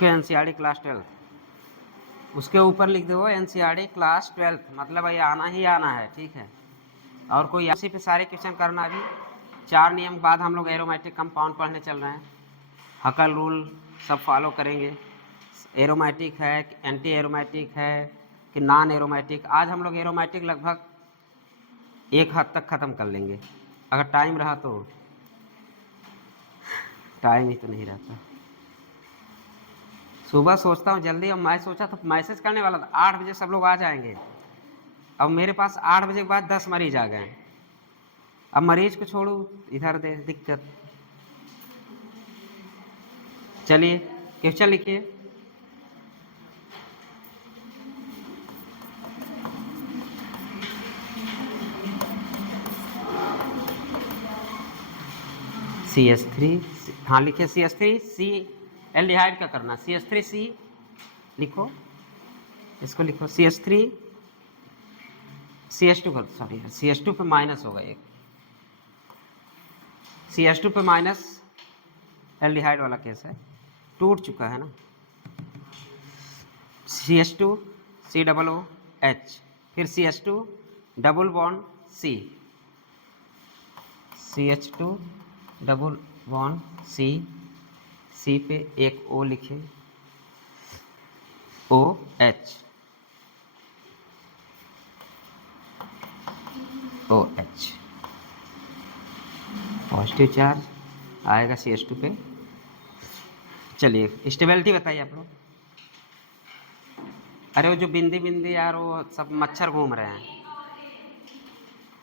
के NCERT class 12, उसके ऊपर लिख दो एनसीईआरटी क्लास 12, मतलब ये आना ही आना है, ठीक है। और कोई इसी पे सारे क्वेश्चन करना। अभी 4 नियम के बाद हम लोग एरोमेटिक कंपाउंड पढ़ने चल रहे हैं। हकल रूल सब फॉलो करेंगे। एरोमेटिक है, एंटी एरोमेटिक है कि नॉन एरोमेटिक। आज हम लोग एरोमेटिक लगभग एक हद तक ख़त्म कर लेंगे, अगर टाइम रहा तो। टाइम ही तो नहीं रहता। सुबह सोचता हूँ जल्दी, अब मैं सोचा तो मैसेज करने वाला था 8 बजे सब लोग आ जाएंगे। अब मेरे पास 8 बजे के बाद 10 मरीज आ गए। अब मरीज को छोड़ू, इधर दे दिक्कत। चलिए क्वेश्चन लिखिए। CH3, हाँ लिखिए CH3 C एल्डिहाइड का करना। CH3C लिखो, इसको लिखो CH3 CH2 का, सॉरी CH2 पे माइनस होगा एक, CH2 पे माइनस एल्डिहाइड वाला केस है, टूट चुका है ना। CH2 COOH, फिर CH2 double bond C, CH2 double bond C, C पे एक O लिखे, OH, OH पॉजिटिव चार्ज आएगा CH2 पे। चलिए स्टेबिलिटी बताइए आप लोग। अरे वो जो बिंदी बिंदी यार, वो सब मच्छर घूम रहे हैं।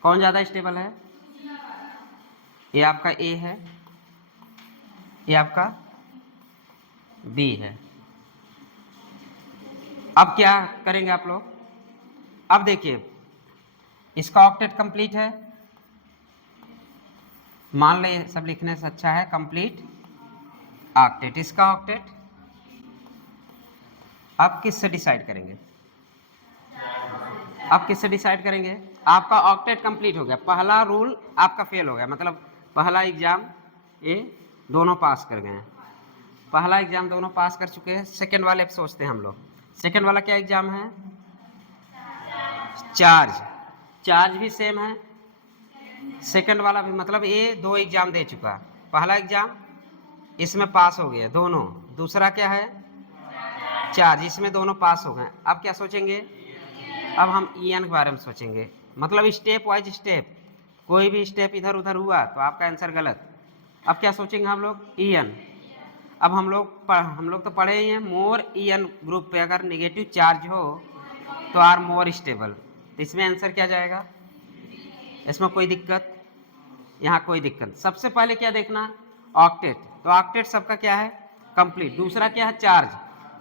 कौन ज़्यादा स्टेबल है? ये आपका A है, ये आपका B है। अब क्या करेंगे आप लोग? अब देखिए, इसका ऑक्टेट कंप्लीट है, मान ले सब लिखने से अच्छा है कंप्लीट ऑक्टेट। इसका ऑक्टेट आप किससे डिसाइड करेंगे? आप किससे डिसाइड करेंगे? आपका ऑक्टेट कंप्लीट हो गया, पहला रूल आपका फेल हो गया, मतलब पहला एग्जाम ये दोनों पास कर गए हैं। पहला एग्जाम दोनों पास कर चुके हैं। सेकंड वाले पे सोचते हैं हम लोग। सेकंड वाला क्या एग्जाम है? चार्ज। चार्ज भी सेम है सेकंड वाला भी, मतलब ये 2 एग्जाम दे चुका। पहला एग्जाम इसमें पास हो गए दोनों, दूसरा क्या है? चार्ज, इसमें दोनों पास हो गए। अब क्या सोचेंगे? अब हम EN के बारे में सोचेंगे, मतलब स्टेप वाइज स्टेप, कोई भी स्टेप इधर उधर हुआ तो आपका आंसर गलत। अब क्या सोचेंगे हम लोग? EN। अब हम लोग तो पढ़े ही हैं, मोर EN ग्रुप पे अगर नेगेटिव चार्ज हो तो आर मोर स्टेबल। तो इसमें आंसर क्या जाएगा? इसमें कोई दिक्कत? यहाँ कोई दिक्कत। सबसे पहले क्या देखना? ऑक्टेट। तो ऑक्टेट सबका क्या है? कंप्लीट। दूसरा क्या है? चार्ज।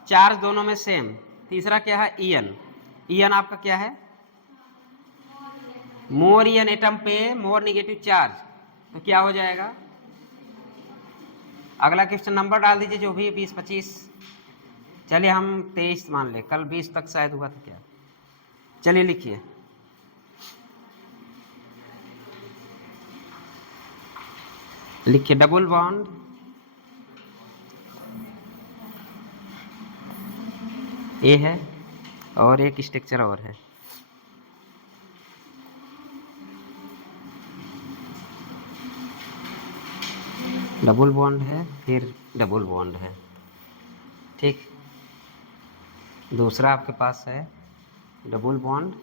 चार्ज दोनों में सेम। तीसरा क्या है? EN। EN आपका क्या है? मोर EN एटम पे मोर नेगेटिव चार्ज। तो क्या हो जाएगा? अगला क्वेश्चन नंबर डाल दीजिए जो भी 20-25। चलिए हम 23 मान ले, कल 20 तक शायद हुआ था क्या। चलिए लिखिए। लिखिए डबल बॉन्ड ए है और एक स्ट्रक्चर और है। डबल बॉन्ड है, फिर डबल बॉन्ड है, ठीक। दूसरा आपके पास है डबल बॉन्ड,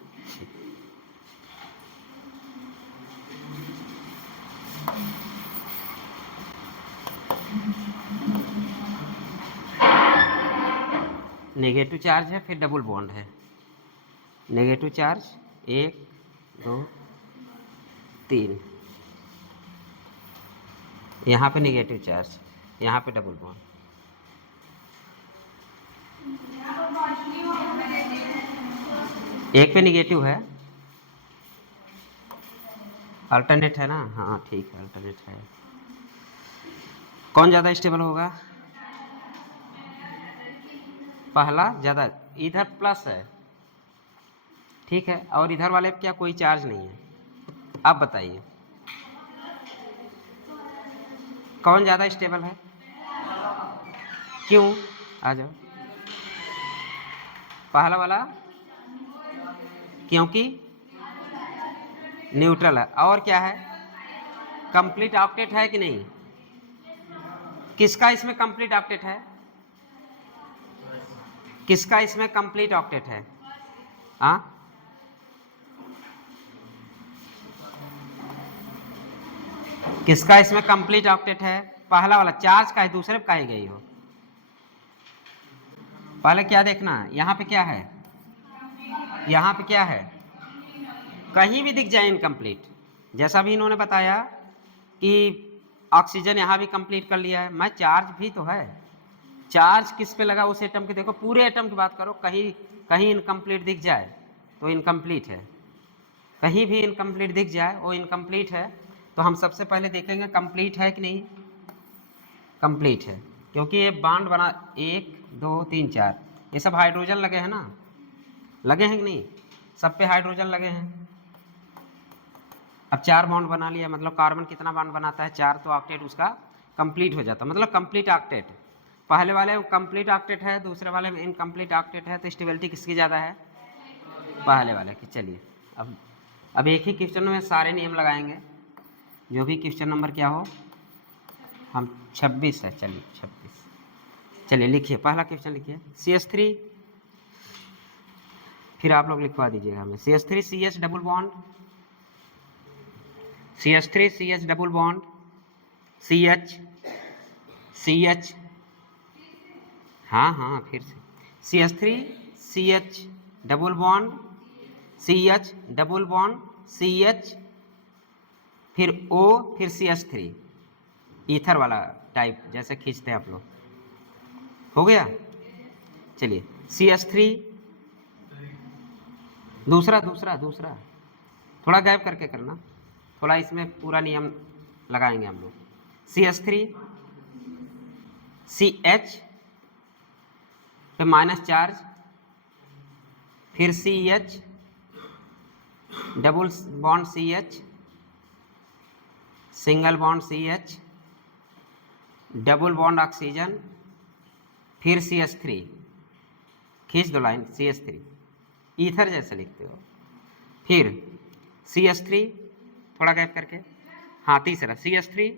नेगेटिव चार्ज है, फिर डबल बॉन्ड है। नेगेटिव चार्ज 1 2 3, यहाँ पे नेगेटिव चार्ज, यहाँ पे डबल बॉन्ड। एक पे नेगेटिव है, अल्टरनेट है ना? हाँ ठीक है, अल्टरनेट है। कौन ज़्यादा स्टेबल होगा? पहला ज़्यादा, इधर प्लस है, ठीक है, और इधर वाले पे क्या कोई चार्ज नहीं है। अब बताइए कौन ज़्यादा स्टेबल है? क्यों? आ जाओ। पहला वाला क्योंकि न्यूट्रल है। और क्या है? कंप्लीट ऑक्टेट है कि नहीं? किसका इसमें कंप्लीट ऑक्टेट है? किसका इसमें कंप्लीट ऑक्टेट है? हाँ, किसका इसमें कंप्लीट ऑक्टेट है? पहला वाला चार्ज का है, दूसरे पे काहे गई हो? पहले क्या देखना है? यहाँ पे क्या है? यहाँ पे क्या है? कहीं भी दिख जाए इनकम्प्लीट, जैसा भी इन्होंने बताया कि ऑक्सीजन यहाँ भी कंप्लीट कर लिया है। मैं चार्ज भी तो है, चार्ज किस पे लगा? उस एटम के देखो, पूरे एटम की बात करो, कहीं कहीं इनकम्प्लीट दिख जाए तो इनकम्प्लीट है, कहीं भी इनकम्प्लीट दिख जाए वो इनकम्प्लीट है। तो हम सबसे पहले देखेंगे कंप्लीट है कि नहीं। कंप्लीट है क्योंकि ये बॉन्ड बना 1 2 3 4, ये सब हाइड्रोजन लगे हैं ना, लगे हैं कि नहीं? सब पे हाइड्रोजन लगे हैं। अब 4 बॉन्ड बना लिया, मतलब कार्बन कितना बॉन्ड बनाता है? 4, तो ऑक्टेट उसका कंप्लीट हो जाता है, मतलब कंप्लीट ऑक्टेट। पहले वाले में कंप्लीट ऑक्टेट है, दूसरे वाले में इनकम्प्लीट ऑक्टेट है, तो स्टेबिलिटी किसकी ज़्यादा है? पहले वाले की। चलिए अब एक ही क्वेश्चन में सारे नियम लगाएंगे, जो भी क्वेश्चन नंबर क्या हो। हम 26 है, चलिए 26। चलिए लिखिए, पहला क्वेश्चन लिखिए। CH3, फिर आप लोग लिखवा दीजिएगा हमें। CH3 CH double bond, CH3 CH double bond, CH CH, हाँ हाँ फिर से CH3 CH double bond, CH double bond, CH, फिर O, फिर CH3, ईथर वाला टाइप जैसे खींचते हैं आप लोग। हो गया? चलिए CH3, दूसरा दूसरा दूसरा थोड़ा गैप करके करना, थोड़ा इसमें पूरा नियम लगाएंगे हम लोग। CH3 CH पे माइनस चार्ज, फिर CH double bond CH, single bond CH, double bond oxygen, फिर CH3, खींच दो लाइन CH3, ईथर जैसे लिखते हो। फिर CH3, थोड़ा गैप करके, हाँ तीसरा CH3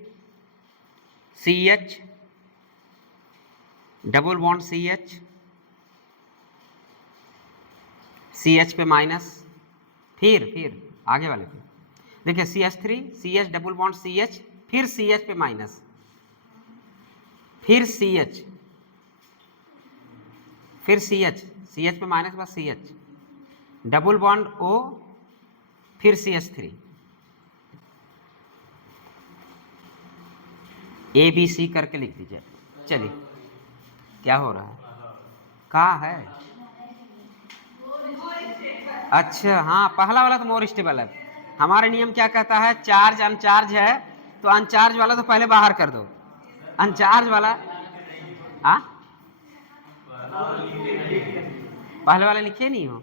CH double bond CH, CH पे माइनस, फिर आगे वाले पे देखिए CH3 CH double bond CH, फिर CH पे माइनस, फिर CH, फिर CH पे माइनस बस CH, डबल बॉन्ड O, फिर CH3, ABC करके लिख दीजिए। चलिए क्या हो रहा है? कहाँ है? अच्छा हाँ, पहला वाला तो मोर स्टेबल है। हमारा नियम क्या कहता है? चार्ज अनचार्ज है तो अनचार्ज वाला तो पहले बाहर कर दो, अनचार्ज वाला। हाँ, पहले वाला लिखे नहीं हो,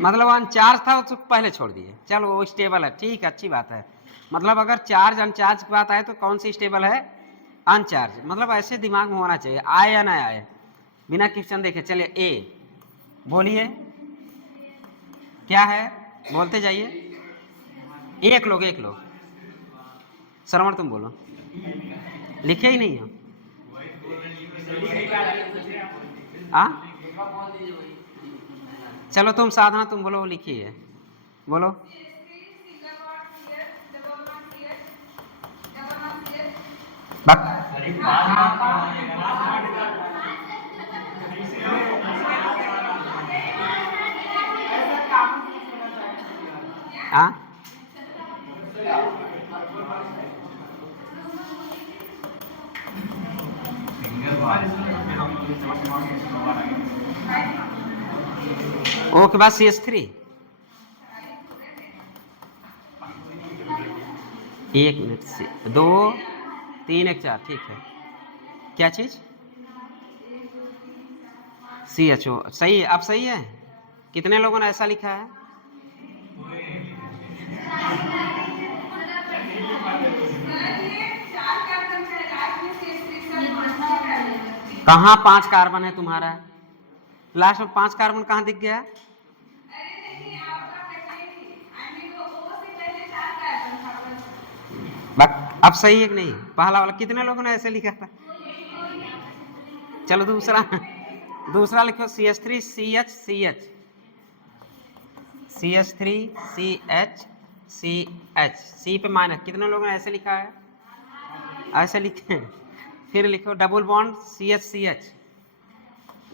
मतलब अनचार्ज था तो पहले छोड़ दिए। चलो वो स्टेबल है, ठीक है, अच्छी बात है। मतलब अगर चार्ज अनचार्ज की बात आए तो कौन सी स्टेबल है? अनचार्ज। मतलब ऐसे दिमाग में होना चाहिए, आए या ना आए, बिना क्वेश्चन देखे। चलिए ए बोलिए, क्या है? बोलते जाइए। एक लोग श्रवण तुम बोलो, लिखे ही नहीं हो। चलो तुम साधना तुम बोलो, लिखी है, बोलो। ओ के बाद CH3, 1 मिनट से 2 3 1 4, ठीक है। क्या चीज? CHO, सही है। अब सही है? कितने लोगों ने ऐसा लिखा है? कहाँ 5 कार्बन है तुम्हारा? लास्ट में 5 कार्बन कहाँ दिख गया? अब सही है कि नहीं? पहला वाला कितने लोगों ने ऐसे लिखा था? चलो दूसरा लिखो CH3CH सी पे माइनस। कितने लोगों ने ऐसे लिखा है? ऐसे लिखे। फिर लिखो double bond CH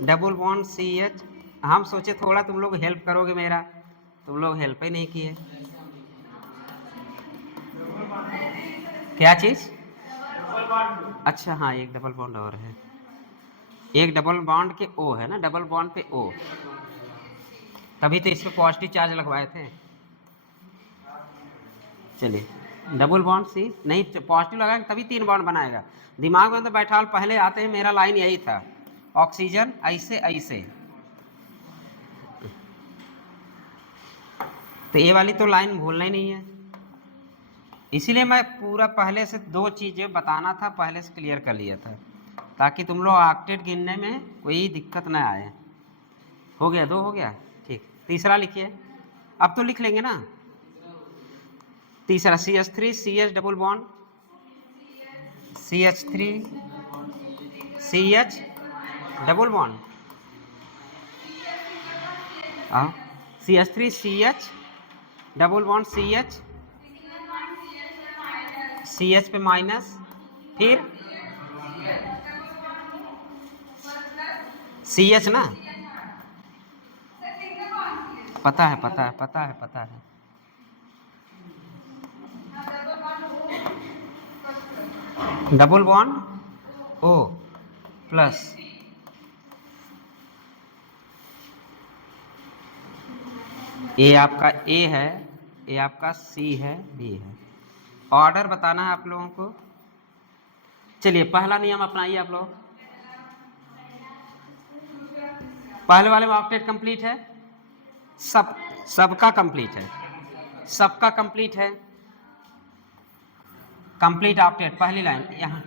double bond CH। हम सोचे थोड़ा तुम लोग हेल्प करोगे मेरा, तुम लोग हेल्प ही नहीं किए। क्या चीज? अच्छा हाँ, एक डबल बॉन्ड और है, एक डबल बॉन्ड के O है ना, डबल बॉन्ड पे O, तभी तो इस पे पॉजिटिव चार्ज लगवाए थे। चलिए डबल बॉन्ड सी नहीं, पॉजिटिव लगाएंगे तभी 3 बॉन्ड बनाएगा। दिमाग में तो बैठा, पहले आते हैं मेरा लाइन यही था, ऑक्सीजन ऐसे ऐसे, तो ये वाली तो लाइन भूलना ही नहीं है। इसीलिए मैं पूरा पहले से 2 चीजें बताना था, पहले से क्लियर कर लिया था, ताकि तुम लोग ऑक्टेट गिनने में कोई दिक्कत ना आए। हो गया, 2 हो गया, ठीक। तीसरा लिखिए, अब तो लिख लेंगे ना। तीसरा CH3 CH double bond CH3 CH double bond, CH3 CH double bond CH पे माइनस, फिर CH ना, पता है पता है पता है पता है। डबल बॉन्ड O प्लस, ये आपका A है, ये आपका C है, B है। ऑर्डर बताना है आप लोगों को। चलिए पहला नियम अपनाइए आप लोग। पहले वाले में ऑक्टेट कंप्लीट है, सबका कंप्लीट है, सबका कंप्लीट है, कंप्लीट ऑक्टेट। पहली लाइन यहाँ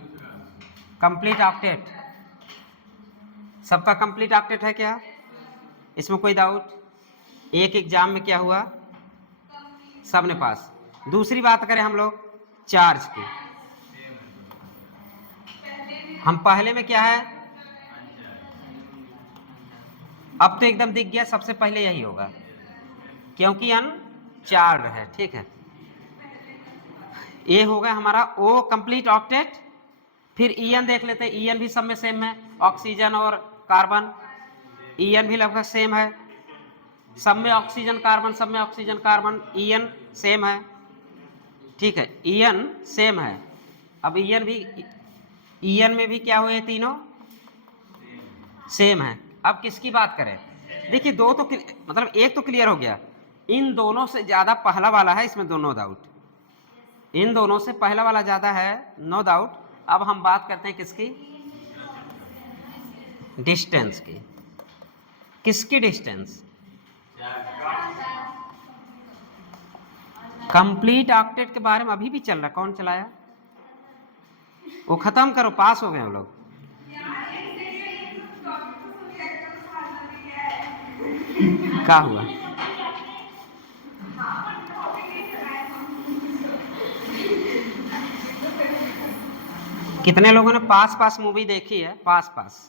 कंप्लीट ऑक्टेट, सबका कंप्लीट ऑक्टेट है क्या? इसमें कोई डाउट? एक एग्जाम में क्या हुआ, सबने पास। दूसरी बात करें हम लोग चार्ज की, हम पहले में क्या है, अब तो एकदम दिख गया, सबसे पहले यही होगा क्योंकि अनचार्ज है, ठीक है। ये होगा हमारा O कंप्लीट ऑक्टेट। फिर EN देख लेते हैं, EN भी सब में सेम है, ऑक्सीजन और कार्बन, EN भी लगभग सेम है, सब में ऑक्सीजन कार्बन, सब में ऑक्सीजन कार्बन, EN सेम है, ठीक है, EN सेम है। अब EN में भी क्या हुए, तीनों सेम है। अब किसकी बात करें? देखिए 2 तो मतलब 1 तो क्लियर हो गया, इन दोनों से ज्यादा पहला वाला है, इसमें नो डाउट, इन दोनों से पहला वाला ज्यादा है, नो डाउट। अब हम बात करते हैं किसकी, डिस्टेंस की। किसकी डिस्टेंस? कंप्लीट ऑक्टेट के बारे में अभी भी चल रहा, कौन चलाया वो खत्म करो, पास हो गए हम लोग। क्या हुआ? कितने लोगों ने पास पास मूवी देखी है? पास पास,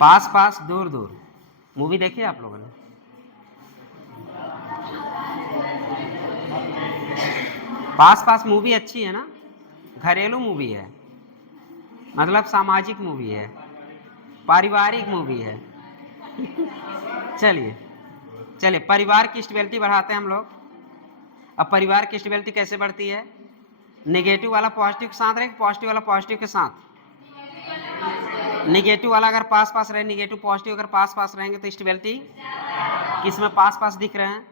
पास पास दूर दूर मूवी देखी है आप लोगों ने? पास पास मूवी अच्छी है ना, घरेलू मूवी है, मतलब सामाजिक मूवी है, पारिवारिक मूवी है। चलिए चलिए, परिवार की स्टेबिलिटी बढ़ाते हैं हम लोग। अब परिवार की स्टेबिलिटी कैसे बढ़ती है? नेगेटिव वाला पॉजिटिव के साथ रहे, पॉजिटिव वाला पॉजिटिव के साथ। नेगेटिव वाला अगर पास पास रहे, नेगेटिव पॉजिटिव अगर पास पास रहेंगे तो स्टेबिलिटी किस में पास पास दिख रहे हैं?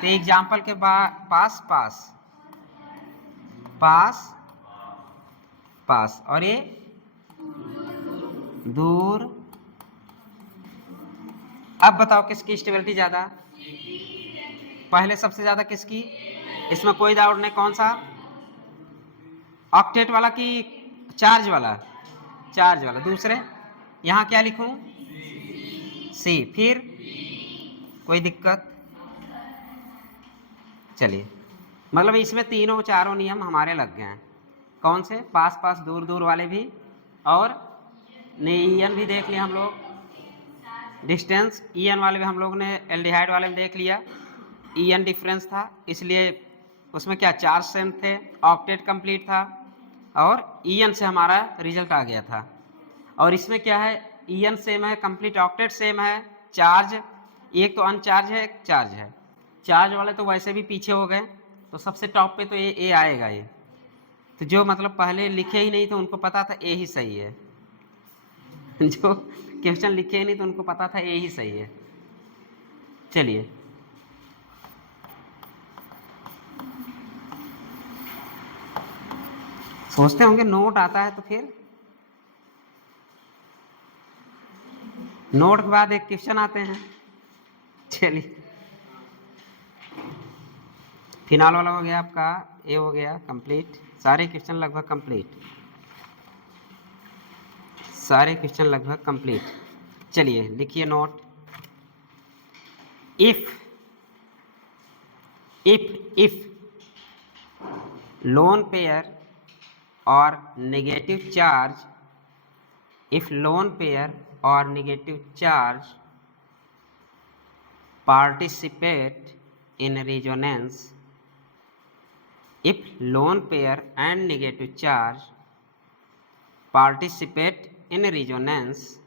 तो एग्जाम्पल के बाद पास पास पास पास, और ये दूर। अब बताओ किसकी स्टेबिलिटी ज्यादा? पहले सबसे ज्यादा किसकी? इसमें कोई डाउट नहीं, कौन सा? ऑक्टेट वाला की चार्ज वाला, चार्ज वाला। दूसरे यहाँ क्या लिखूं? सी। फिर कोई दिक्कत? चलिए, मतलब इसमें तीनों चारों नियम हमारे लग गए हैं। कौन से? पास पास दूर दूर वाले भी, और ईएन भी देख लिया हम लोग, डिस्टेंस ईएन वाले भी हम लोग ने एल्डिहाइड वाले में देख लिया। ईएन डिफरेंस था, इसलिए उसमें क्या चार्ज सेम थे, ऑक्टेट कंप्लीट था, और ईएन से हमारा रिजल्ट आ गया था। और इसमें क्या है, ईएन सेम है, कंप्लीट ऑक्टेट सेम है, चार्ज एक तो अनचार्ज है, एक चार्ज है। चार्ज वाले तो वैसे भी पीछे हो गए, तो सबसे टॉप पे तो ए आएगा। ये तो जो मतलब पहले लिखे ही नहीं तो उनको पता था ए ही सही है जो क्वेश्चन लिखे ही नहीं तो उनको पता था ए ही सही है। चलिए, सोचते होंगे नोट आता है तो फिर नोट के बाद एक क्वेश्चन आते हैं। चलिए, फिनाल वाला हो गया आपका, ए हो गया कंप्लीट, सारे क्वेश्चन लगभग कंप्लीट, सारे क्वेश्चन लगभग कंप्लीट। चलिए लिखिए note. if lone pair or negative charge, if lone pair or negative charge participate in resonance, if lone pair and negative charge participate in resonance,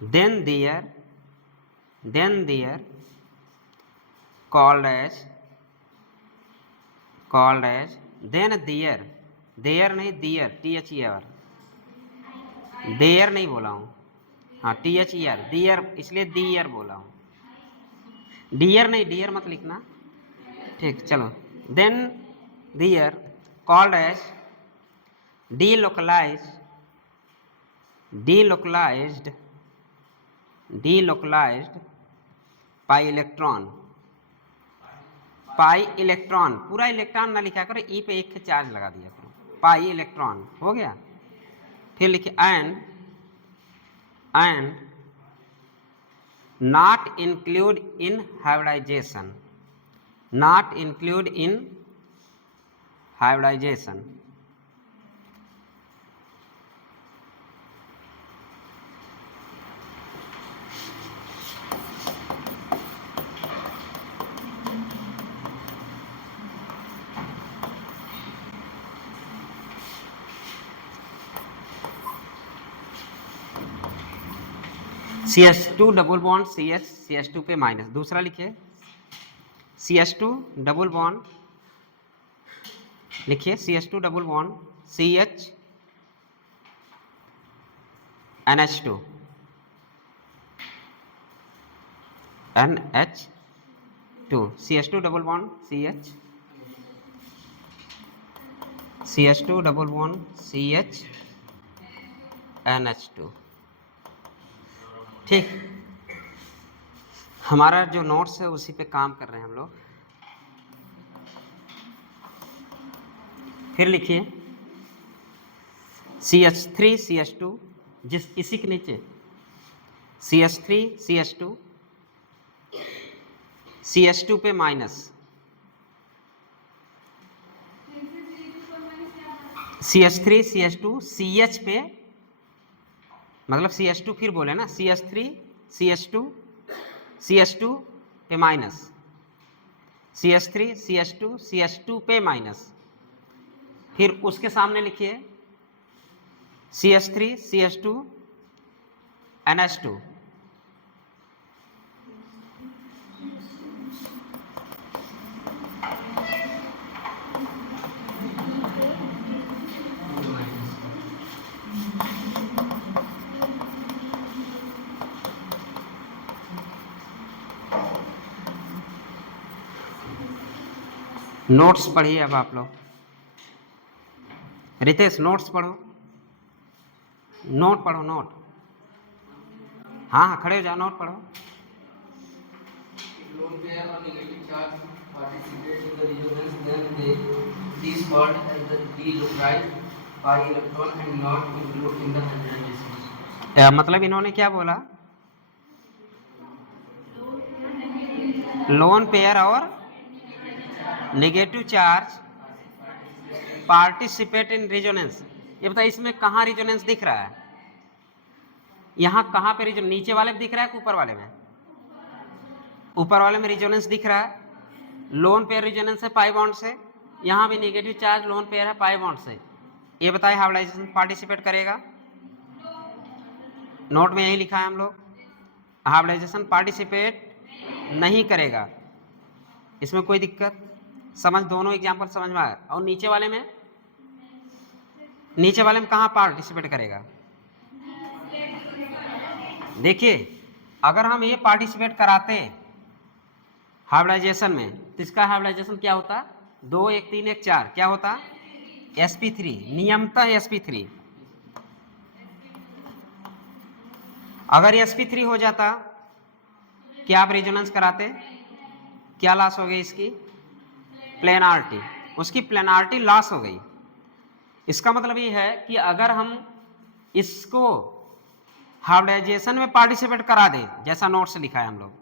then their called as then their नहीं their THER, there नहीं बोला हूँ, हाँ THER there, इसलिए दियर बोला हूँ, dear नहीं, dear मत लिखना, ठीक। चलो, then they're called as delocalized pi electron, पूरा इलेक्ट्रॉन ना लिखा करो, ई पे एक चार्ज लगा दिया करो, पाई इलेक्ट्रॉन हो गया। फिर लिखिए and not include in hybridization, not include in hybridization. CH2 double bond CH2 पे माइनस, दूसरा लिखिए CH2 डबल बॉन्ड, लिखिए CH2 double bond CH NH2 CH2 double bond CH2 double bond CH NH2। ठीक, हमारा जो नोट्स है उसी पे काम कर रहे हैं हम लोग। फिर लिखिए CH3 CH2, इसी के नीचे CH3 CH2 CH2 पे माइनस, CH3 CH2 CH पे, मतलब CH2 फिर बोले ना, CH3 CH2 पे माइनस, CH3 CH2 पे माइनस, फिर उसके सामने लिखिए CH3 CH2 NH2, नोट्स पढ़िए अब आप लोग। रितेश नोट्स पढ़ो, नोट पढ़ो, नोट। हाँ हाँ खड़े हो जाओ, नोट पढ़ो। participate in the resonance, then this called as the delocalized pi electron and not include in the hybridization. मतलब इन्होंने क्या बोला, लोन पेयर और negative charge participate in resonance. ये बताइए इसमें कहाँ रेजोनेंस दिख रहा है, यहाँ कहाँ पे रेजोनेंस, नीचे वाले में दिख रहा है कि ऊपर वाले में? ऊपर वाले में रेजोनेंस दिख रहा है, लोन पेयर रेजोनेंस है पाई बॉन्ड से, यहाँ भी नेगेटिव चार्ज लोन पेयर है पाई बॉन्ड से। ये बताइए हाइब्रिडाइजेशन पार्टिसिपेट करेगा? नोट में यही लिखा है हम लोग, हाइब्रिडाइजेशन पार्टिसिपेट नहीं करेगा। इसमें कोई दिक्कत? समझ, दोनों एग्जाम्पल समझ में आया। और नीचे वाले में, नीचे वाले में कहाँ पार्टिसिपेट करेगा? देखिए अगर हम ये पार्टिसिपेट कराते हाइब्रिडाइजेशन में तो इसका हाइब्रिडाइजेशन क्या होता? 2 1 3 1 4 क्या होता? sp3, नियमतः sp3। अगर sp3 हो जाता क्या आप रेजोनेंस कराते? क्या लॉस हो गई इसकी? प्लेनारिटी, उसकी प्लेनारिटी लॉस हो गई। इसका मतलब ये है कि अगर हम इसको हाइब्रिडाइजेशन में पार्टिसिपेट करा दे, जैसा नोट से लिखा है हम लोग,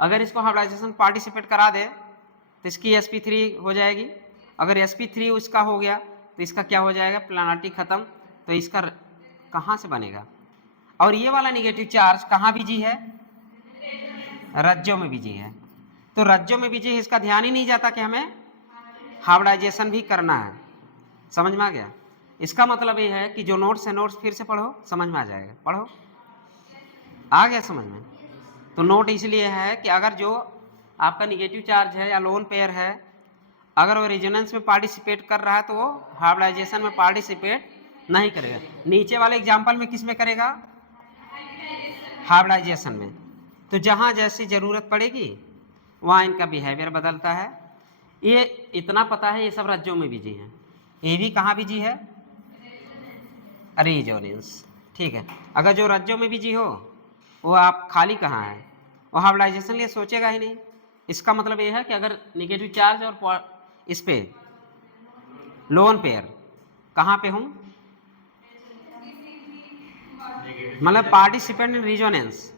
अगर इसको हाइब्रिडाइजेशन पार्टिसिपेट करा दे तो इसकी sp3 हो जाएगी। अगर sp3 इसका हो गया तो इसका क्या हो जाएगा? प्लेनारिटी खत्म। तो इसका कहाँ से बनेगा? और ये वाला नेगेटिव चार्ज कहाँ बिजी है? रज्जों में बिजी है। तो रज्जों में बिजी है, इसका ध्यान ही नहीं जाता कि हमें हाइब्रिडाइजेशन भी करना है। समझ में आ गया? इसका मतलब ये है कि जो नोट्स है नोट्स फिर से पढ़ो, समझ में आ जाएगा। पढ़ो, आ गया समझ में? तो नोट इसलिए है कि अगर जो आपका निगेटिव चार्ज है या लोन पेयर है, अगर वो रेजोनेंस में पार्टिसिपेट कर रहा है तो वो हाइब्रिडाइजेशन में पार्टिसिपेट नहीं करेगा। नीचे वाले एग्जाम्पल में किस में करेगा? हाइब्रिडाइजेशन में। तो जहाँ जैसी ज़रूरत पड़ेगी वहाँ इनका बिहेवियर बदलता है। ये इतना पता है, ये सब राज्यों में बिजी हैं। ये भी कहाँ बिजी है? रेजोनेंस। ठीक है, अगर जो राज्यों में बिजी हो वो आप खाली कहाँ है, वो हाइब्रिडाइजेशन लिए सोचेगा ही नहीं। इसका मतलब ये है कि अगर नेगेटिव चार्ज और इस पे लोन पेयर कहाँ पे हूँ, मतलब पार्टिसिपेंट इन रेजोनेंस,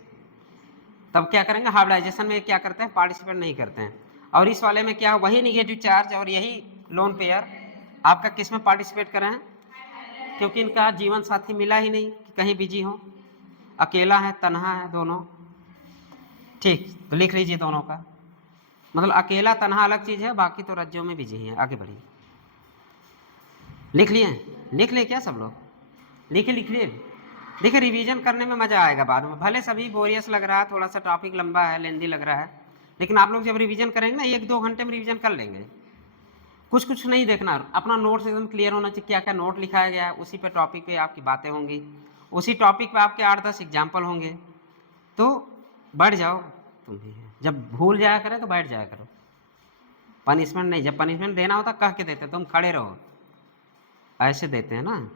तब क्या करेंगे? हाइब्रिडाइजेशन में क्या करते हैं? पार्टिसिपेट नहीं करते हैं। और इस वाले में क्या, वही निगेटिव चार्ज और यही लोन पेयर आपका किस में पार्टिसिपेट कर रहे हैं? क्योंकि इनका जीवन साथी मिला ही नहीं कि कहीं बिजी हो, अकेला है, तन्हा है दोनों। ठीक, तो लिख लीजिए दोनों का मतलब, अकेला तन्हा अलग चीज़ है, बाकी तो राज्यों में बिजी हैं। आगे बढ़िए, लिख लिए? लिख ले क्या सब लोग? लिख लिए। देखिए रिवीजन करने में मज़ा आएगा बाद में, भले सभी बोरियस लग रहा है, थोड़ा सा टॉपिक लंबा है, लेंदी लग रहा है, लेकिन आप लोग जब रिवीजन करेंगे ना 1-2 घंटे में रिवीजन कर लेंगे। कुछ नहीं देखना, अपना नोट्स एकदम क्लियर होना चाहिए, क्या क्या नोट लिखाया गया है, उसी पे टॉपिक पे आपकी बातें होंगी, उसी टॉपिक पे आपके 8-10 एग्जाम्पल होंगे। तो बैठ जाओ तुम भी, जब भूल जाया करें तो बैठ जाया करो। पनिशमेंट नहीं, जब पनिशमेंट देना होता कह के देते, तुम खड़े रहो, ऐसे देते हैं ना।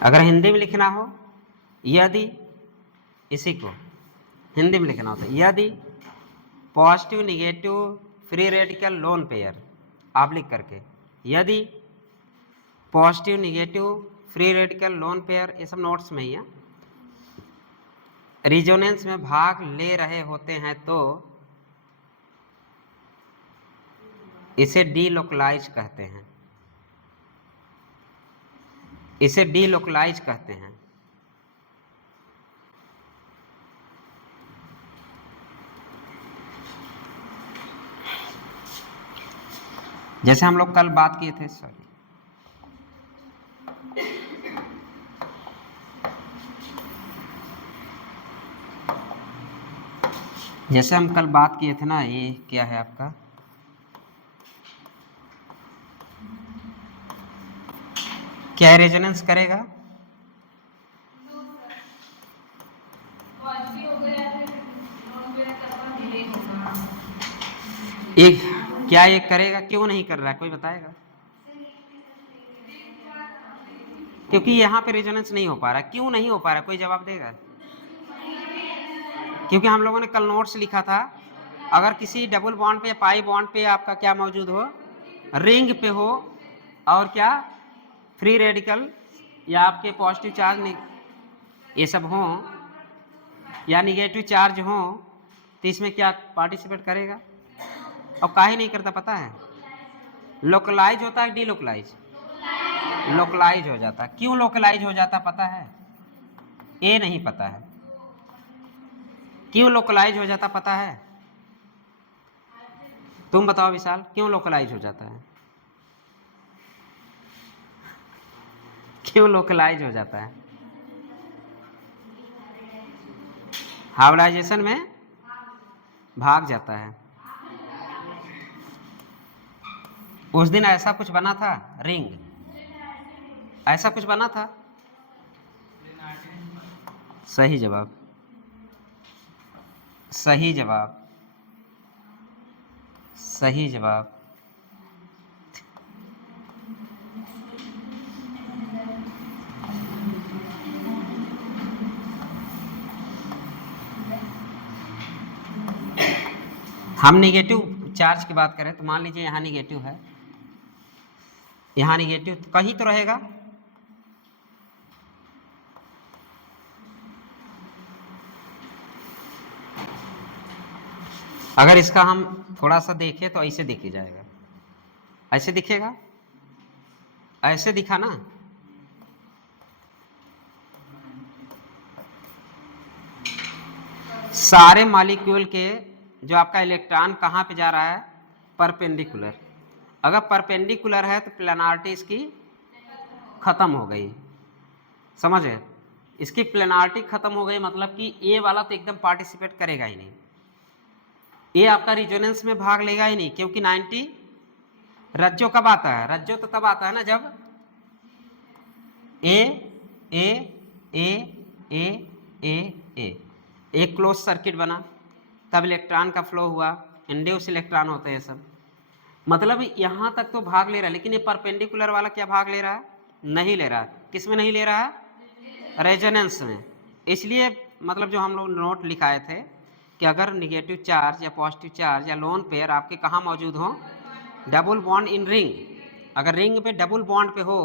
अगर हिंदी में लिखना हो, यदि, इसी को हिंदी में लिखना होता है, यदि positive negative free radical lone pair, आप लिख करके, यदि positive negative free radical lone pair, ये सब नोट्स में ही है, रिजोनेंस में भाग ले रहे होते हैं तो इसे डीलोकलाइज कहते हैं, इसे डीलोकलाइज कहते हैं। जैसे हम लोग कल बात किए थे, सॉरी, जैसे हम कल बात किए थे ना, ये क्या है आपका, क्या रेजोनेंस करेगा? एक क्या एक करेगा? क्यों नहीं कर रहा है, कोई बताएगा? क्योंकि यहाँ पे रेजोनेंस नहीं हो पा रहा। क्यों नहीं हो पा रहा, कोई जवाब देगा? क्योंकि हम लोगों ने कल नोट्स लिखा था, अगर किसी डबल बॉन्ड पे या पाई बॉन्ड पे आपका क्या मौजूद हो, रिंग पे हो, और क्या फ्री रेडिकल या आपके पॉजिटिव चार्ज ये सब हो या निगेटिव चार्ज हो, तो इसमें क्या पार्टिसिपेट करेगा? और काहे नहीं करता पता है? लोकलाइज होता है, डीलोकलाइज? लोकलाइज हो जाता। क्यों लोकलाइज हो जाता पता है? ये नहीं पता है। क्यों लोकलाइज हो जाता पता है? तुम बताओ विशाल, क्यों लोकलाइज हो जाता है? क्यों लोकलाइज हो जाता है? हाइब्रिडाइजेशन में भाग जाता है। उस दिन ऐसा कुछ बना था, रिंग ऐसा कुछ बना था। सही जवाब, सही जवाब, सही जवाब। हम निगेटिव चार्ज की बात करें तो मान लीजिए यहाँ निगेटिव है, यहाँ निगेटिव कहीं तो रहेगा। अगर इसका हम थोड़ा सा देखें तो ऐसे दिख जाएगा, ऐसे दिखेगा, ऐसे दिखा ना। सारे मॉलिक्यूल के जो आपका इलेक्ट्रॉन कहाँ पे जा रहा है? परपेंडिकुलर। अगर परपेंडिकुलर है तो प्लेनारिटी इसकी खत्म हो गई, समझे? इसकी प्लेनारिटी खत्म हो गई, मतलब कि ए वाला तो एकदम पार्टिसिपेट करेगा ही नहीं, ये आपका रिजोनेंस में भाग लेगा ही नहीं। क्योंकि 90 रज्जो कब आता है? रज्जो तो तब आता है ना जब ए ए ए ए ए ए एक क्लोज सर्किट बना, तब इलेक्ट्रॉन का फ्लो हुआ, इंड्यूस इलेक्ट्रॉन होते हैं सब। मतलब यहाँ तक तो भाग ले रहा है, लेकिन ये परपेंडिकुलर वाला क्या भाग ले रहा है? नहीं ले रहा है। किस में नहीं ले रहा है? रेजोनेंस में। इसलिए मतलब जो हम लोग नोट लिखाए थे कि अगर निगेटिव चार्ज या पॉजिटिव चार्ज या लोन पेयर आपके कहाँ मौजूद हो? Double bond in ring. अगर रिंग पे डबल बॉन्ड पे हो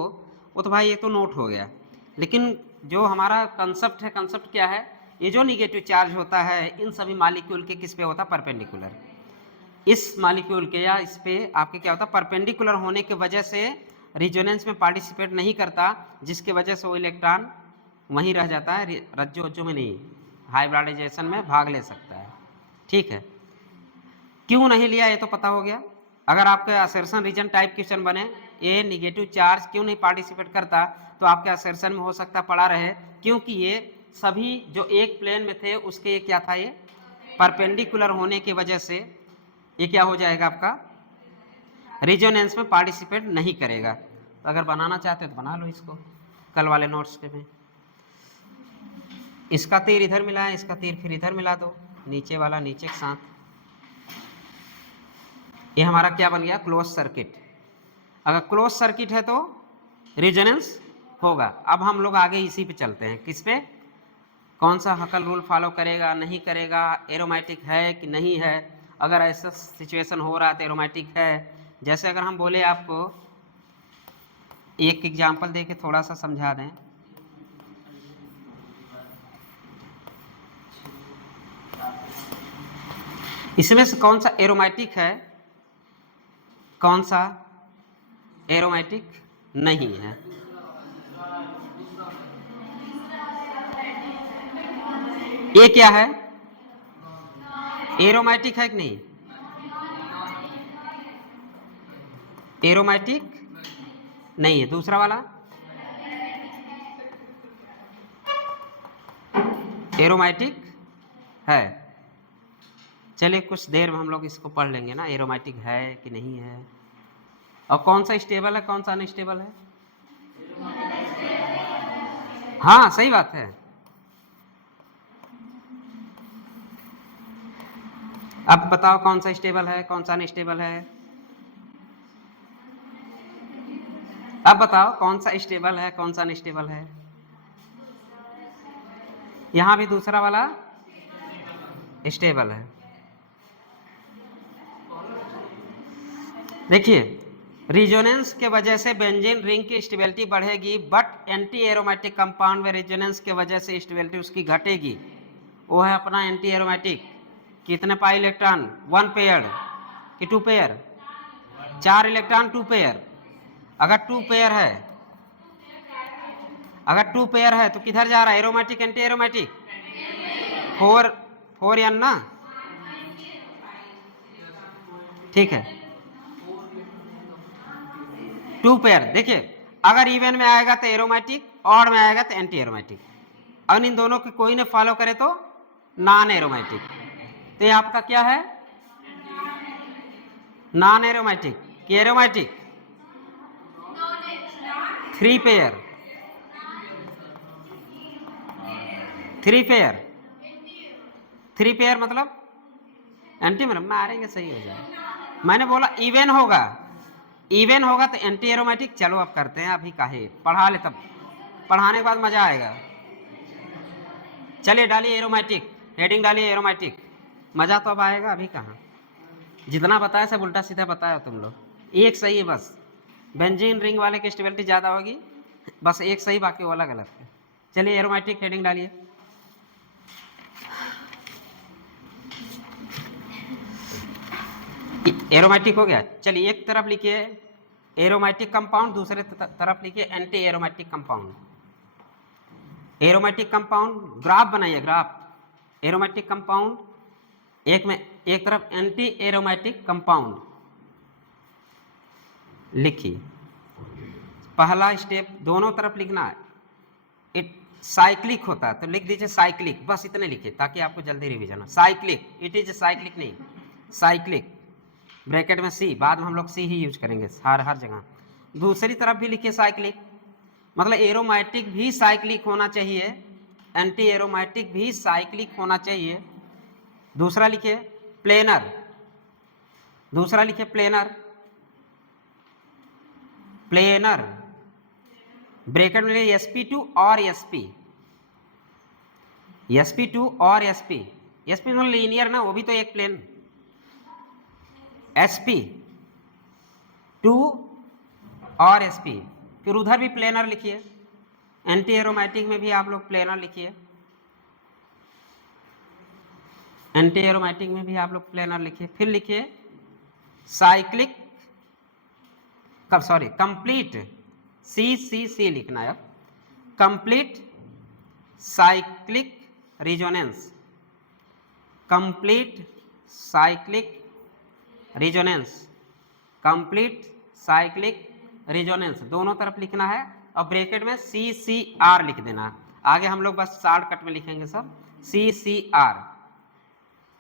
वो तो भाई ये तो नोट हो गया, लेकिन जो हमारा कंसेप्ट है, कंसेप्ट क्या है? ये जो निगेटिव चार्ज होता है इन सभी मॉलिक्यूल के किस पे होता है? परपेंडिकुलर। इस मॉलिक्यूल के या इस पे आपके क्या होता है? परपेंडिकुलर होने की वजह से रिजोनेंस में पार्टिसिपेट नहीं करता, जिसकी वजह से वो इलेक्ट्रॉन वहीं रह जाता है, रज्जो वज्जो में नहीं, हाइब्रिडाइजेशन में भाग ले सकता है। ठीक है, क्यों नहीं लिया ये तो पता हो गया। अगर आपके असर्शन रीजन टाइप क्वेश्चन बने, ये निगेटिव चार्ज क्यों नहीं पार्टिसिपेट करता, तो आपके असर्शन में हो सकता पड़ा रहे क्योंकि ये सभी जो एक प्लेन में थे उसके ये क्या था? ये परपेंडिकुलर होने की वजह से ये क्या हो जाएगा? आपका रिजोनेंस में पार्टिसिपेट नहीं करेगा। तो अगर बनाना चाहते हो तो बना लो इसको कल वाले नोट्स के में। इसका तीर इधर मिला है, इसका तीर फिर इधर मिला दो, नीचे वाला नीचे के साथ। ये हमारा क्या बन गया? Close circuit. अगर क्लोज सर्किट है तो रिजोनेंस होगा। अब हम लोग आगे इसी पे चलते हैं, किस पे? कौन सा हकल रूल फॉलो करेगा, नहीं करेगा, एरोमेटिक है कि नहीं है। अगर ऐसा सिचुएशन हो रहा है तो एरोमेटिक है। जैसे अगर हम बोले आपको एक एग्जांपल दे के थोड़ा सा समझा दें, इसमें से कौन सा एरोमेटिक है, कौन सा एरोमेटिक नहीं है? ये क्या है? एरोमेटिक है कि नहीं? एरोमेटिक नहीं है। दूसरा वाला एरोमेटिक है। चलिए कुछ देर में हम लोग इसको पढ़ लेंगे ना, एरोमेटिक है कि नहीं है, और कौन सा स्टेबल है, कौन सा अनस्टेबल है। हाँ सही बात है। अब बताओ कौन सा स्टेबल है कौन सा अनस्टेबल है। अब बताओ कौन सा स्टेबल है कौन सा अनस्टेबल है। यहां भी दूसरा वाला स्टेबल है। देखिए रिजोनेंस के वजह से बेंजीन रिंग की स्टेबिलिटी बढ़ेगी, बट एंटी एरोमेटिक कंपाउंड में रिजोनेंस के वजह से स्टेबिलिटी उसकी घटेगी। वो है अपना एंटी एरोमेटिक। कितने पाई इलेक्ट्रॉन, 1 पेयर कि 2 पेयर, 4 इलेक्ट्रॉन 2 पेयर। अगर 2 पेयर है, अगर 2 पेयर है तो किधर जा रहा है, एरोमेटिक एंटी एरोमेटिक, 4 एन ना, ठीक है। 2 पेयर देखिए, अगर इवन में आएगा तो एरोमेटिक, ऑड में आएगा तो एंटी एरोमेटिक। अगर इन दोनों के कोई ने फॉलो करे तो नॉन एरोमेटिक। तो ये आपका क्या है, नॉन एरोमेटिक कि एरोमेटिक। 3 पेयर, 3 पेयर, 3 पेयर मतलब एंटी, मतलब मारेंगे सही हो जाए। मैंने बोला इवन होगा, इवन होगा तो एंटी एरोमेटिक। चलो अब करते हैं, अभी काहे पढ़ा ले, तब पढ़ाने के बाद मजा आएगा। चलिए डालिए एरोमेटिक, हेडिंग डालिए एरोमेटिक, मजा तो अब आएगा, अभी कहाँ। जितना बताया सब उल्टा सीधा बताया तुम लोग, एक सही है बस। बेंजीन रिंग वाले की स्टेबिलिटी ज़्यादा होगी, बस एक सही, बाकी वाला गलत है। चलिए एरोमेटिक हेडिंग डालिए। एरोमेटिक हो गया। चलिए एक तरफ लिखिए एरोमेटिक कंपाउंड, दूसरे तरफ लिखिए anti aromatic compound. Aromatic compound graph बनाइए, ग्राफ। एरोमेटिक कंपाउंड एक में, एक तरफ एंटी एरोमेटिक कंपाउंड लिखिए। पहला स्टेप दोनों तरफ लिखना है। इट साइक्लिक होता है तो लिख दीजिए साइक्लिक, बस इतने लिखिए ताकि आपको जल्दी रिवीजन हो। साइक्लिक, इट इज साइक्लिक नहीं, साइक्लिक ब्रैकेट में सी, बाद में हम लोग सी ही यूज करेंगे हर जगह। दूसरी तरफ भी लिखिए साइक्लिक, मतलब एरोमेटिक भी साइक्लिक होना चाहिए, एंटी एरोमेटिक भी साइक्लिक होना चाहिए। दूसरा लिखिए प्लेनर, दूसरा लिखिए प्लेनर, प्लेनर ब्रैकेट में लिखिए sp2 और sp, sp2 और sp, sp मतलब लीनियर ना, वो भी तो एक प्लेन। sp2 और sp, फिर उधर भी प्लेनर लिखिए। एंटी एरोमेटिक में भी आप लोग प्लेनर लिखिए, एंटी एरोमेटिक में भी आप लोग प्लेनर लिखिए। फिर लिखिए साइक्लिक, सॉरी कंप्लीट, सी लिखना है अब, complete cyclic resonance, complete cyclic resonance, complete cyclic resonance, दोनों तरफ लिखना है। और ब्रैकेट में CCR लिख देना। आगे हम लोग बस शॉर्टकट में लिखेंगे सब, CCR,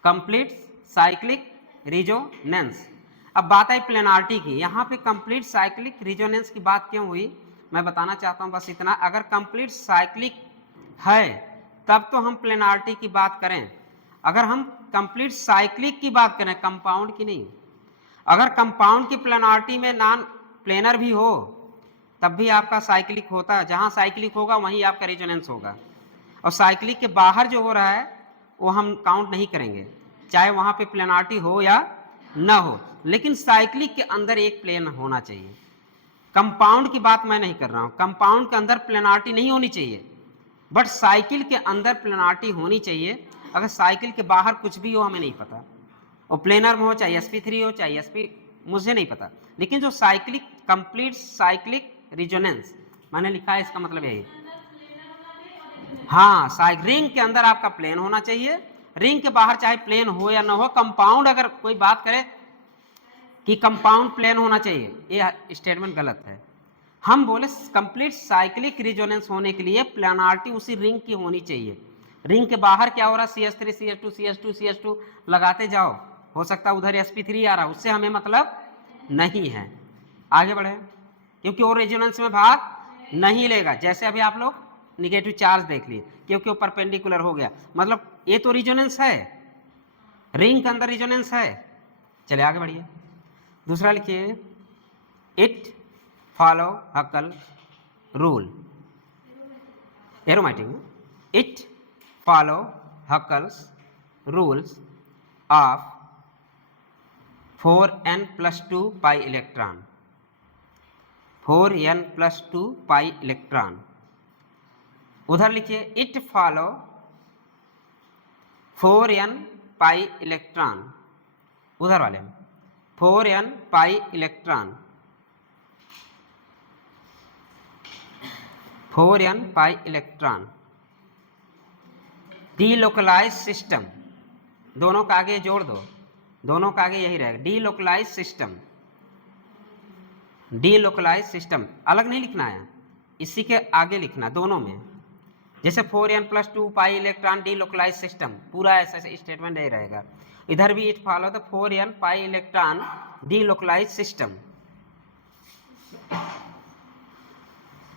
कंप्लीट साइक्लिक रिजोनेंस। अब बात आई प्लेनारिटी की। यहाँ पे कंप्लीट साइक्लिक रिजोनेंस की बात क्यों हुई, मैं बताना चाहता हूँ बस इतना। अगर कंप्लीट साइक्लिक है तब तो हम प्लेनारिटी की बात करें, अगर हम कंप्लीट साइक्लिक की बात करें, कंपाउंड की नहीं। अगर कंपाउंड की प्लेनारिटी में नॉन प्लेनर भी हो तब भी आपका साइक्लिक होता है, जहाँ साइक्लिक होगा वहीं आपका रिजोनेंस होगा। और साइक्लिक के बाहर जो हो रहा है वो हम काउंट नहीं करेंगे, चाहे वहाँ पे प्लेनारिटी हो या ना हो, लेकिन साइक्लिक के अंदर एक प्लेन होना चाहिए। कंपाउंड की बात मैं नहीं कर रहा हूँ, कंपाउंड के अंदर प्लेनारिटी नहीं होनी चाहिए, बट साइकिल के अंदर प्लेनारिटी होनी चाहिए। अगर साइकिल के बाहर कुछ भी हो हमें नहीं पता, और प्लेनर में हो चाहे sp3 हो चाहे sp, मुझे नहीं पता, लेकिन जो साइक्लिक कंप्लीट साइक्लिक रिजोनेंस मैंने लिखा है, इसका मतलब यही। हाँ, रिंग के अंदर आपका प्लेन होना चाहिए, रिंग के बाहर चाहे प्लेन हो या ना हो। कंपाउंड अगर कोई बात करे कि कंपाउंड प्लेन होना चाहिए, ये स्टेटमेंट गलत है। हम बोले कंप्लीट साइक्लिक रिजोनेंस होने के लिए प्लेनारिटी उसी रिंग की होनी चाहिए। रिंग के बाहर क्या हो रहा है, CH3 CH2 CH2 CH2 लगाते जाओ, हो सकता है उधर sp3 आ रहा, उससे हमें मतलब नहीं है। आगे बढ़े, क्योंकि वो रेजोनेंस में भाग नहीं लेगा। जैसे अभी आप लोग निगेटिव चार्ज देख लिए, क्योंकि वो परपेंडिकुलर हो गया, मतलब ये तो रिजोनेंस है, रिंग के अंदर रिजोनेंस है। चलिए आगे बढ़िए। दूसरा लिखिए, it follow Huckel rule, aromatic में, it follow Huckel's rules of 4n+2 pi electron, 4n+2 pi electron. उधर लिखिए, it follow 4n pi electron, उधर वाले में 4n pi electron, 4n pi electron. Delocalize system, दोनों का आगे जोड़ दो, दोनों का आगे यही रहेगा, डीलोकलाइज सिस्टम। डीलोकलाइज सिस्टम अलग नहीं लिखना है, इसी के आगे लिखना दोनों में। जैसे 4n+2 pi electron delocalize system, पूरा ऐसा स्टेटमेंट नहीं रहेगा। इधर भी इट फॉलो तो 4n pi electron delocalize system.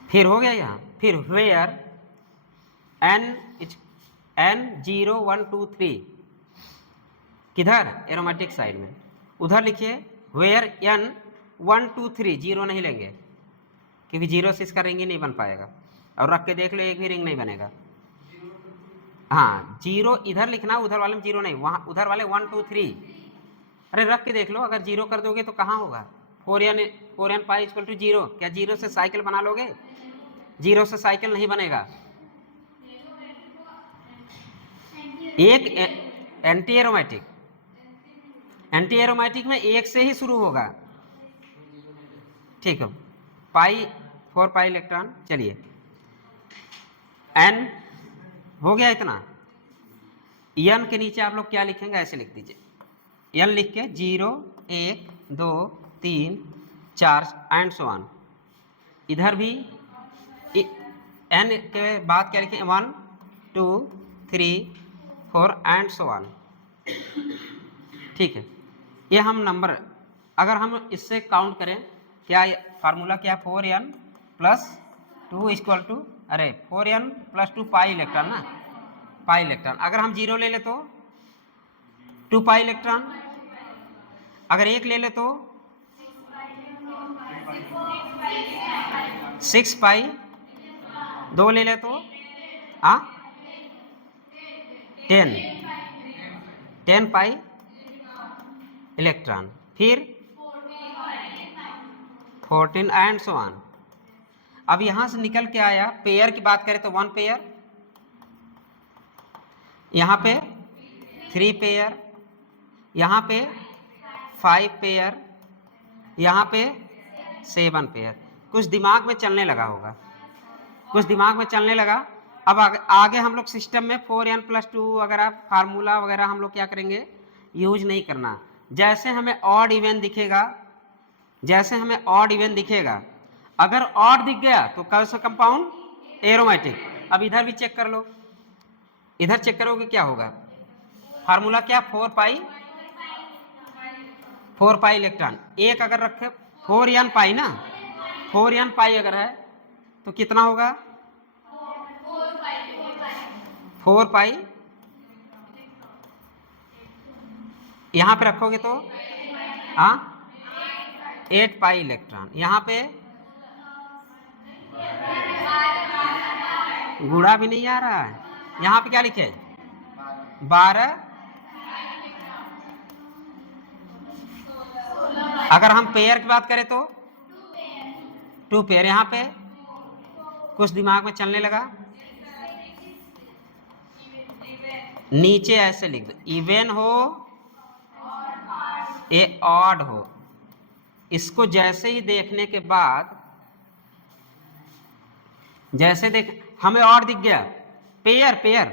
फिर हो गया यहाँ, फिर वेयर n 0 1 2 3, किधर, एरोमेटिक साइड में। उधर लिखिए वेयर n 1 2 3, 0 नहीं लेंगे क्योंकि 0 से इसका रिंग ही नहीं बन पाएगा, और रख के देख लो एक भी रिंग नहीं बनेगा। हाँ 0 इधर लिखना, उधर वाले में 0 नहीं, वहाँ उधर वाले 1 2 3, अरे रख के देख लो, अगर 0 कर दोगे तो कहाँ होगा, 4n पाई इक्वल टू 0, क्या 0 से साइकिल बना लोगे, 0 से साइकिल नहीं बनेगा। एक एंटी एरोमेटिक, एंटी एरोमेटिक में एक से ही शुरू होगा, ठीक है, पाई 4 पाई इलेक्ट्रॉन। चलिए n हो गया इतना, n के नीचे आप लोग क्या लिखेंगे, ऐसे लिख दीजिए, n लिख के 0 1 2 3 4 एंड सो ऑन। इधर भी n के बाद क्या लिखें, 1 2 3 4 एंड सो ऑन, ठीक है। ये हम नंबर, अगर हम इससे काउंट करें, क्या फार्मूला क्या, 4n+2 इक्वल टू, अरे 4n+2 पाई इलेक्ट्रॉन ना, पाई इलेक्ट्रॉन। अगर हम 0 ले ले तो 2 पाई इलेक्ट्रॉन, अगर 1 ले ले तो 6 पाई, 2 ले ले तो 10 पाई इलेक्ट्रॉन, फिर 14 एंड सो ऑन। अब यहां से निकल के आया, पेयर की बात करें तो 1 पेयर, यहां पे 3 पेयर, यहां पे 5 पेयर, यहां पे 7 पेयर। कुछ दिमाग में चलने लगा होगा, कुछ दिमाग में चलने लगा। अब आगे हम लोग सिस्टम में 4n+2 वगैरह फार्मूला वगैरह हम लोग क्या करेंगे, यूज नहीं करना। जैसे हमें ऑड इवन दिखेगा, जैसे हमें ऑड इवन दिखेगा, अगर ऑड दिख गया तो कौन सा कंपाउंड, एरोमेटिक। अब इधर भी चेक कर लो, इधर चेक करोगे क्या होगा, फार्मूला क्या, 4 पाई इलेक्ट्रॉन। एक अगर रखे 4n पाई ना, 4n पाई अगर है तो कितना होगा, 4 पाई, यहां पे रखोगे तो 8 पाई इलेक्ट्रॉन, यहां पे गुणा भी नहीं आ रहा है, यहां पे क्या लिखे, 12। अगर हम पेयर की बात करें तो 2 पेयर, यहां पे कुछ दिमाग में चलने लगा, नीचे ऐसे लिख दो, इवन हो ए ऑड हो। इसको जैसे ही देखने के बाद, जैसे देख हमें ऑड दिख गया, पेयर पेयर